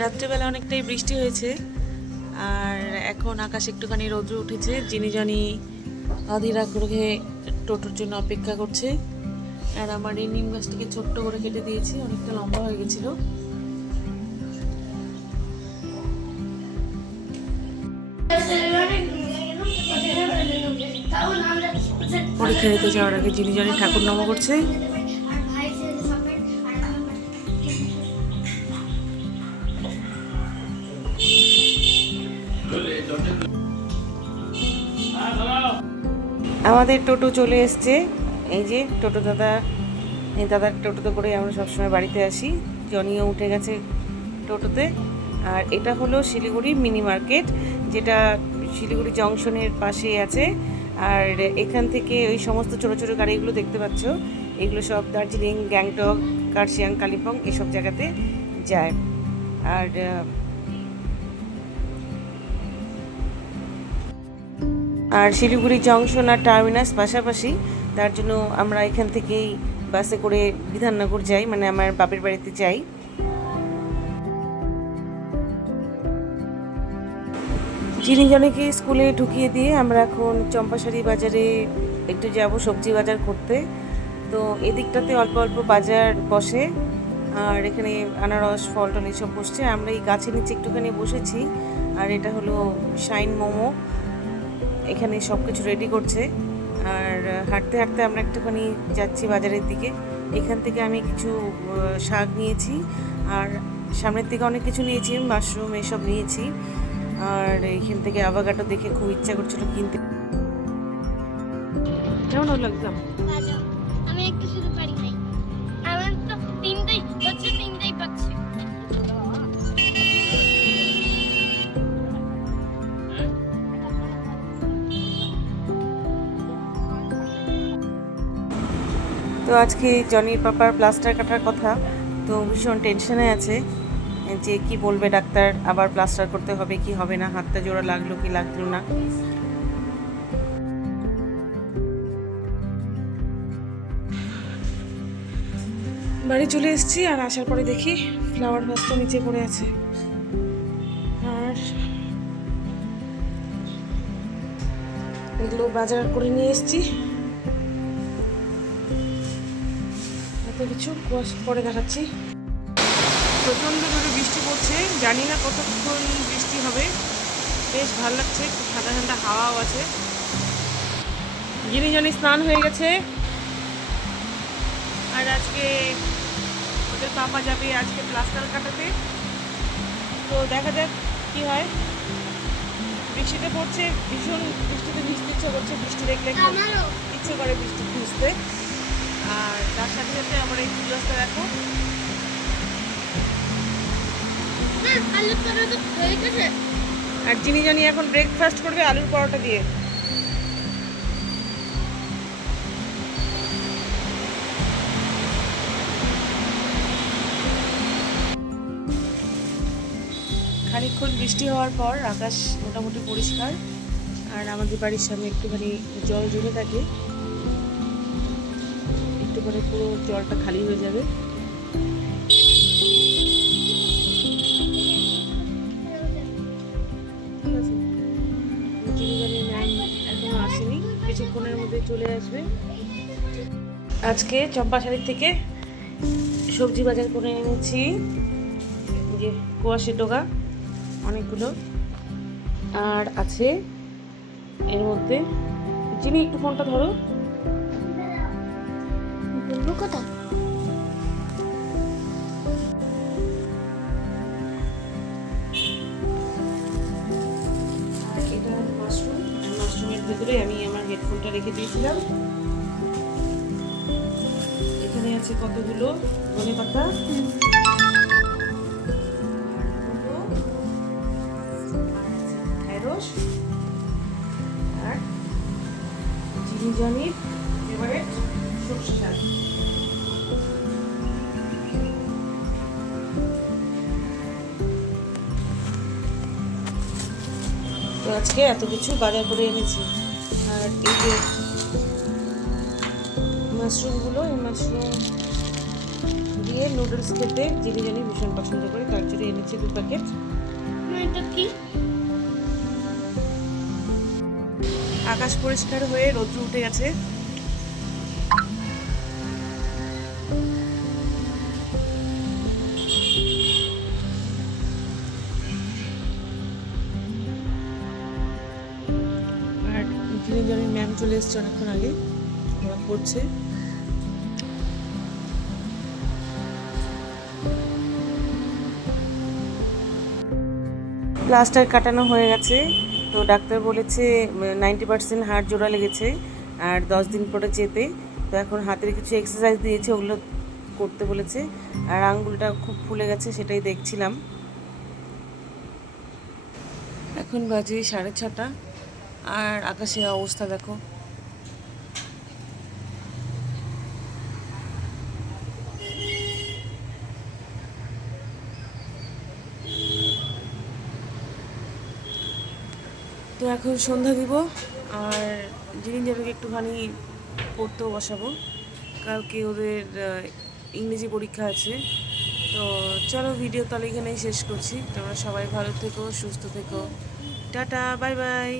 রাত্রেবেলা অনেকটাই বৃষ্টি হয়েছে, আর এখন আকাশ একটুখানি রৌদ্র উঠেছে। যিনি জানি অধীর আগ্রহে টোটোর জন্য অপেক্ষা করছে, আর আমার এই নিম গাছটিকে ছোট্ট করে কেটে দিয়েছি, অনেকটা লম্বা হয়ে গেছিল। পরীক্ষা দিতে যাওয়ার আগে যিনি জানি ঠাকুর নম করছে। আমাদের টোটো চলে এসছে। এই যে টোটো দাদা, এই দাদার টোটোতে করে আমরা সবসময় বাড়িতে আসি। জনিও উঠে গেছে টোটোতে। আর এটা হলো শিলিগুড়ি মিনি মার্কেট, যেটা শিলিগুড়ি জংশনের পাশে আছে। আর এখান থেকে ওই সমস্ত ছোটো ছোটো গাড়িগুলো দেখতে পাচ্ছ। এগুলো সব দার্জিলিং, গ্যাংটক, কার্শিয়াং, কালিম্পং এসব জায়গাতে যায়। আর আর শিলিগুড়ি জংশন আর টার্মিনাস পাশাপাশি, তার জন্য আমরা এখান থেকেই বাসে করে বিধাননগর যাই মানে আমার বাপের বাড়িতে যাই। যিনি জনকে স্কুলে ঢুকিয়ে দিয়ে আমরা এখন চম্পাশাড়ি বাজারে একটু যাব সবজি বাজার করতে। তো এদিকটাতে অল্প অল্প বাজার বসে, আর এখানে আনারস ফল টল এসব বসছে। আমরা এই গাছের নিচে একটুখানি বসেছি, আর এটা হলো শাইন মোমো। এখানে সব কিছু রেডি করছে। আর হাঁটতে হাঁটতে আমরা একটুখানি যাচ্ছি বাজারের দিকে। এখান থেকে আমি কিছু শাক নিয়েছি। আর সামনের দিকে অনেক কিছু নিয়েছি মাশরুম এসব নিয়েছি। আর এখান থেকে আভাগাটো দেখে খুব ইচ্ছা করছিল কিনতে। কেমন লাগলাম তো আজকে জনির পাপার প্লাস্টার কাটার কথা, তো ভীষণ টেনশনে আছে যে কি বলবে ডাক্তার, আবার প্লাস্টার করতে হবে কি হবে না, হাতটা জোড়া লাগল কি লাগল না। বাড়ি চলে এসেছি আর আসার পরে দেখি ফ্লাওয়ার ভাসটা নিচে পড়ে আছে। আর এগুলো বাজার করে নিয়ে এসেছি। এত কিছু কুয়াশা পরে দেখাচ্ছি। প্রচণ্ড জোরে বৃষ্টি পড়ছে জানি না কতক্ষণ বৃষ্টি হবে। বেশ ভালো লাগছে ঠান্ডা ঠান্ডা হাওয়াও আছে। যিনি জানি স্নান হয়ে গেছে। আর আজকে ওদের পাপা যাবে আজকে প্লাস্টার কাটাতে। তো দেখা যাক কি হয়। বৃষ্টিতে পড়ছে ভীষণ বৃষ্টিতে ভিজতে ইচ্ছে করছে বৃষ্টি দেখলে ইচ্ছে করে বৃষ্টি ভিজতে। সাথে সাথে আমার এই চুলাসটা দেখো। আর যিনি জানি এখন ব্রেকফাস্ট করবে আলুর পরোটা দিয়ে। খানিকক্ষণ বৃষ্টি হওয়ার পর আকাশ মোটামুটি পরিষ্কার। আর আমাদের বাড়ির সামনে একটুখানি জল জমে থাকে। একটু পরে জলটা খালি হয়ে যাবে। আসেনি। কিছুক্ষণের মধ্যে চলে আসবে। আজকে চম্পাশাড়ির থেকে সবজি বাজার করে এনেছি। যে কোয়াশে টোকা অনেকগুলো। আর আছে এর মধ্যে। চিনি একটু ফোনটা ধরো। বলব কথা এটা মাশরুম মাশরুমের ভেতরে আমি আমার হেডফোনটা রেখে দিয়েছিলাম। এখানে আছে কতগুলো ধনে পাতা? ঢেঁড়স। আর চিনি জনির ফেভারেট তো আজকে এত কিছু বাজার করে এনেছি। আর এই যে মাশরুমগুলো এই মাশরুম দিয়ে নুডলস খেতে যিনি জানি ভীষণ পছন্দ করে তার জন্য এনেছি দু প্যাকেট। এটা কি? আকাশ পরিষ্কার হয়ে রোদ্র উঠে গেছে। যিনি জানি ম্যাম চলে এসছে অনেকক্ষণ আগে। ওরা পড়ছে। প্লাস্টার কাটানো হয়ে গেছে। তো ডাক্তার বলেছে নাইনটি পার্সেন্ট হাড় জোড়া লেগেছে আর দশ দিন পরে যেতে তো এখন হাতের কিছু এক্সারসাইজ দিয়েছে ওগুলো করতে বলেছে। আর আঙ্গুলটা খুব ফুলে গেছে সেটাই দেখছিলাম। এখন বাজে সাড়ে ছটা। আর আকাশের অবস্থা দেখো। তো এখন সন্ধ্যা দিব, আর যিনি যাবে একটুখানি পড়তেও বসাবো। কালকে ওদের ইংরেজি পরীক্ষা আছে। তো চলো ভিডিও তাহলে এখানেই শেষ করছি। তোমরা সবাই ভালো থেকো, সুস্থ থেকো। Tata, bye bye.